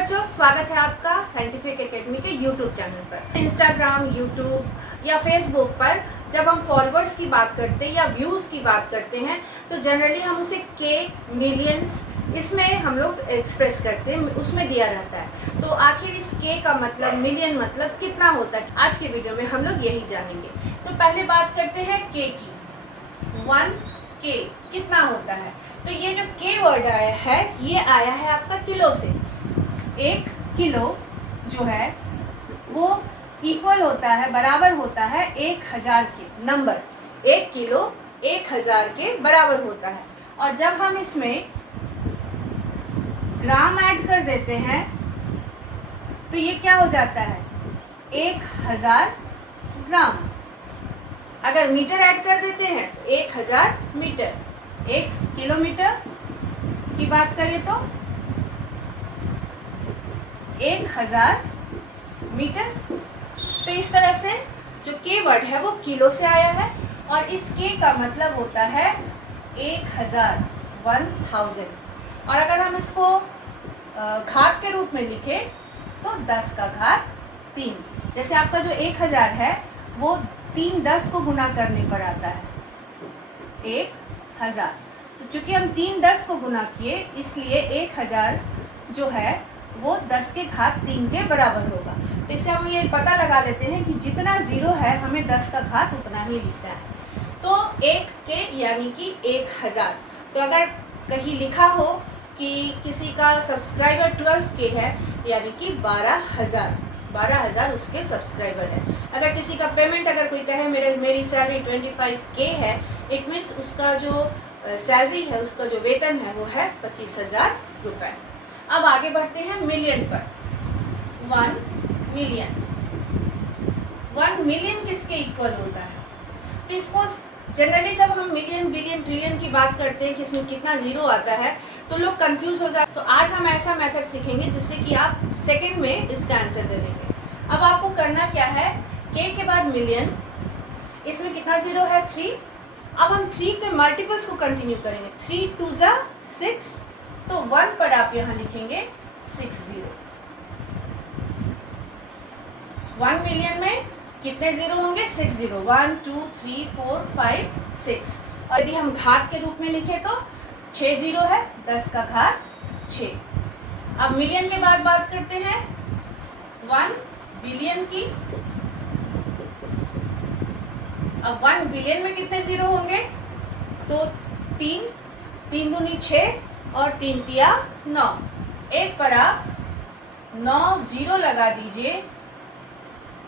बच्चों, स्वागत है आपका साइंटिफिक एकेडमी के यूट्यूब चैनल पर। इंस्टाग्राम, यूट्यूब या फेसबुक पर जब हम फॉलोअर्स की बात करते हैं या व्यूज़ की बात करते हैं तो जनरली हम उसे के, मिलियंस इसमें हम लोग एक्सप्रेस करते हैं, उसमें दिया रहता है। तो आखिर इस के का मतलब, मिलियन मतलब कितना होता है, आज के वीडियो में हम लोग यही जानेंगे। तो पहले बात करते हैं के की। 1 के कितना होता है? तो ये जो के वर्ड आया है ये आया है आपका किलो से। 1 किलो जो है वो इक्वल होता है, बराबर होता है 1000 के। नंबर 1 किलो 1000 के बराबर होता है। और जब हम इसमें ग्राम ऐड कर देते हैं तो ये क्या हो जाता है? 1000 ग्राम। अगर मीटर ऐड कर देते हैं तो 1000 मीटर। 1 किलोमीटर की बात करें तो 1000 मीटर। तो इस तरह से जो के वर्ड है वो किलो से आया है और इस के का मतलब होता है 1000, 1000। और अगर हम इसको घात के रूप में लिखें तो 10 का घात 3। जैसे आपका जो 1000 है वो 3 10 को गुना करने पर आता है 1000। तो चूंकि हम 3 10 को गुना किए इसलिए 1000 जो है वो 10 के घात 3 के बराबर होगा। तो इससे हम ये पता लगा लेते हैं कि जितना जीरो है हमें 10 का घात उतना ही लिखना है। तो 1 के यानी कि 1000। तो अगर कहीं लिखा हो कि किसी का सब्सक्राइबर 12 के है यानी कि 12,000 उसके सब्सक्राइबर है। अगर किसी का पेमेंट, अगर कोई कहे मेरी सैलरी 25 के है, इट मीन्स उसका जो सैलरी है, उसका जो वेतन है वो है 25,000 रुपये। अब आगे बढ़ते हैं मिलियन पर। 1 मिलियन। 1 मिलियन किसके इक्वल होता है? तो इसको जनरली जब हम मिलियन, बिलियन, ट्रिलियन की बात करते हैं कि इसमें कितना जीरो आता है तो लोग कंफ्यूज हो जाते हैं। तो आज हम ऐसा मेथड सीखेंगे जिससे कि आप सेकंड में इसका आंसर दे देंगे। अब आपको करना क्या है, के बाद मिलियन, इसमें कितना जीरो है? 3। अब हम 3 के मल्टीपल्स को कंटिन्यू करेंगे। 3 2 जा 6, तो 1 पर आप यहाँ लिखेंगे 60। 1 मिलियन में कितने जीरो होंगे? 6 जीरो। 1 2 3 4 5 6। और यदि हम घात के रूप में लिखे तो 6 जीरो है, 10 का घात 6। अब मिलियन के बाद बात करते हैं 1 बिलियन की। अब 1 बिलियन में कितने जीरो होंगे? तो 3 दूनी 6 और 3 तिया 9। 1 पर आप 9 जीरो लगा दीजिए।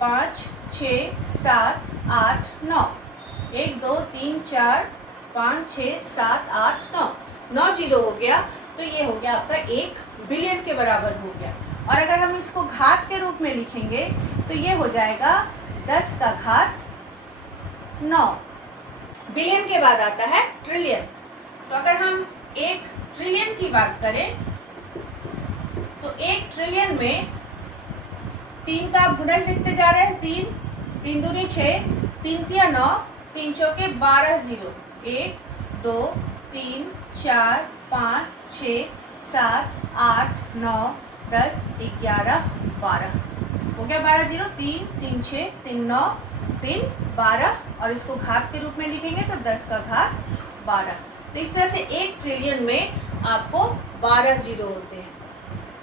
5 6 7 8 9। 1 2 3 4 5 6 7 8 9। 9 जीरो हो गया तो ये हो गया आपका 1 बिलियन के बराबर हो गया। और अगर हम इसको घात के रूप में लिखेंगे तो ये हो जाएगा 10 का घात 9। बिलियन के बाद आता है ट्रिलियन। तो अगर हम 1 ट्रिलियन की बात करें तो 1 ट्रिलियन में 3 का आप गुणज लिखते जा रहे हैं। 3 दूनी 6, 3 तिया 9, 3 चौके 12 जीरो। 1 2 3 4 5 6 7 8 9 10 11 12 हो गया 12 जीरो। 3 3 6 3 9 3 12 और इसको घात के रूप में लिखेंगे तो 10 का घात 12। तो इस तरह से 1 ट्रिलियन में आपको 12 जीरो होते हैं,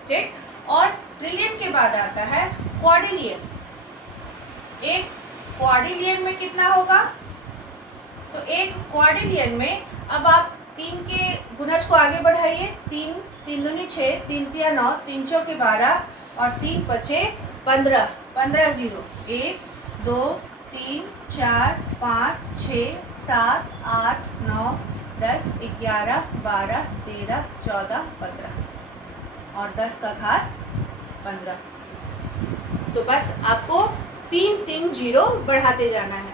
ठीक। और ट्रिलियन के बाद आता है क्वाड्रिलियन। 1 क्वाड्रिलियन में कितना होगा? तो 1 क्वाड्रिलियन में अब आप 3 के गुणज को आगे बढ़ाइए। 3 दूनी 6, 3 तिया 9, 3 चौके 12 और 3 पचे 15। 15 जीरो। 1 2 3 4 5 6 7 8 9 10 11 12 13 14 15 और 10 का घात 15। तो बस आपको 3 जीरो बढ़ाते जाना है।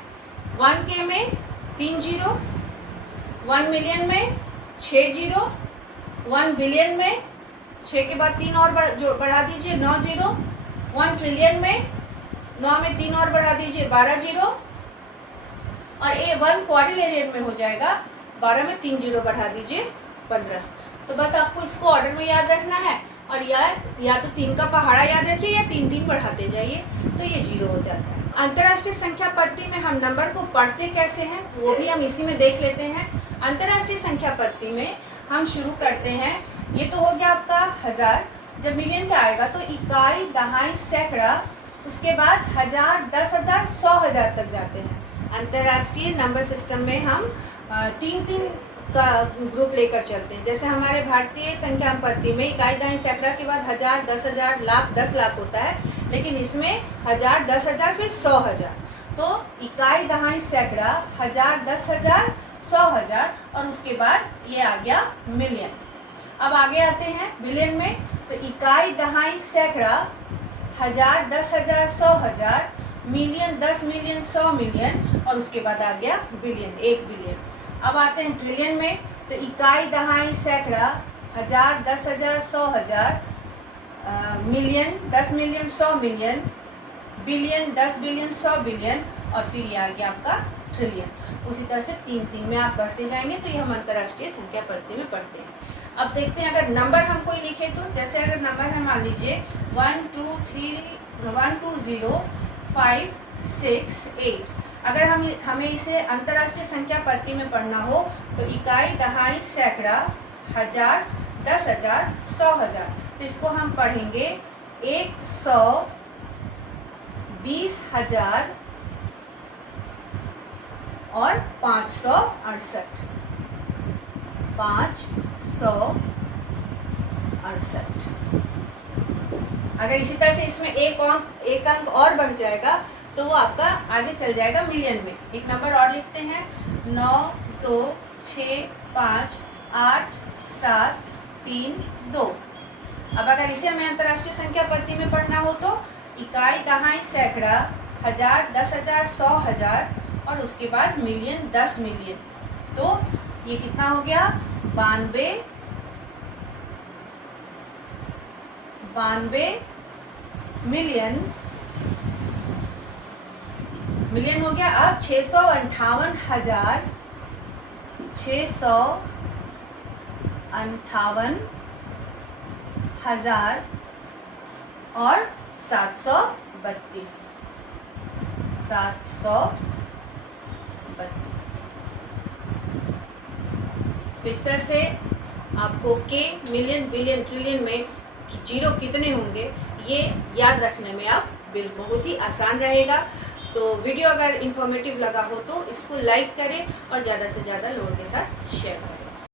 1 के में 3 जीरो, 1 मिलियन में 6 जीरो, 1 बिलियन में 6 के बाद 3 और बढ़ा दीजिए 9 जीरो। 1 ट्रिलियन में 9 में 3 और बढ़ा दीजिए 12 जीरो। और 1 क्वाड्रिलियन में हो जाएगा 12 में 3 जीरो बढ़ा दीजिए 15। तो बस आपको इसको ऑर्डर में याद रखना है। और या तो 3 का पहाड़ा याद रखिए या 3 3 बढ़ाते जाइए तो ये 0 हो जाता है। अंतर्राष्ट्रीय संख्या पत्ती में हम नंबर को पढ़ते कैसे हैं वो भी हम इसी में देख लेते हैं। अंतर्राष्ट्रीय संख्या पत्ती में हम शुरू करते हैं, ये तो हो गया आपका 1000। जब मिलियन का आएगा तो इकाई, दहाई, सैकड़ा, उसके बाद 1000, 10,000, 100,000 तक जाते हैं। अंतर्राष्ट्रीय नंबर सिस्टम में हम 3-3 का ग्रुप लेकर चलते हैं। जैसे हमारे भारतीय संख्या पत्ती में इकाई, दहाई, सैकड़ा के बाद 1000, 10,000, लाख, 10 लाख होता है, लेकिन इसमें 1000, 10,000 फिर 100,000। तो इकाई, दहाई, सैकड़ा, 1000, 10,000, 100,000 और उसके बाद ये आ गया मिलियन। अब आगे आते हैं बिलियन में, तो इकाई, दहाई, सैकड़ा, 1000, 10,000, 100,000, मिलियन, 10 मिलियन, 100 मिलियन और उसके बाद आ गया बिलियन, 1 बिलियन। अब आते हैं ट्रिलियन में, तो इकाई, दहाई, सैकड़ा, 1000, 10,000, 100,000, million, 10 million, 100 million, billion, 10 billion, 100 billion और फिर ये आ गया आपका ट्रिलियन। उसी तरह से 3-3 में आप बढ़ते जाएंगे, तो ये हम अंतर्राष्ट्रीय संख्या पत्ती में पढ़ते हैं। अब देखते हैं अगर नंबर हम कोई लिखे तो, जैसे अगर नंबर है मान लीजिए 1 2 0 5 6 8। अगर हमें इसे अंतर्राष्ट्रीय संख्या पत्ती में पढ़ना हो तो इकाई, दहाई, सैकड़ा, 1000, 10,000, 100,000, तो इसको हम पढ़ेंगे 100, 20,000 और 568। 568। अगर इसी तरह से इसमें एक अंक और बढ़ जाएगा तो वो आपका आगे चल जाएगा मिलियन में। एक नंबर और लिखते हैं, 9 2 6 5 8 7 3 2। अब अगर इसे हमें अंतर्राष्ट्रीय संख्या पत्ती में पढ़ना हो तो इकाई, दहाई, सैकड़ा, 1000, 10,000, 100,000 और उसके बाद मिलियन, 10 मिलियन। तो ये कितना हो गया, 92 मिलियन। मिलियन हो गया। अब 658,000, 658,000 और 732। 732। तो इस तरह से आपको के, मिलियन, बिलियन, ट्रिलियन में जीरो कितने होंगे ये याद रखने में आप बहुत ही आसान रहेगा। तो वीडियो अगर इन्फॉर्मेटिव लगा हो तो इसको लाइक करें और ज़्यादा से ज़्यादा लोगों के साथ शेयर करें।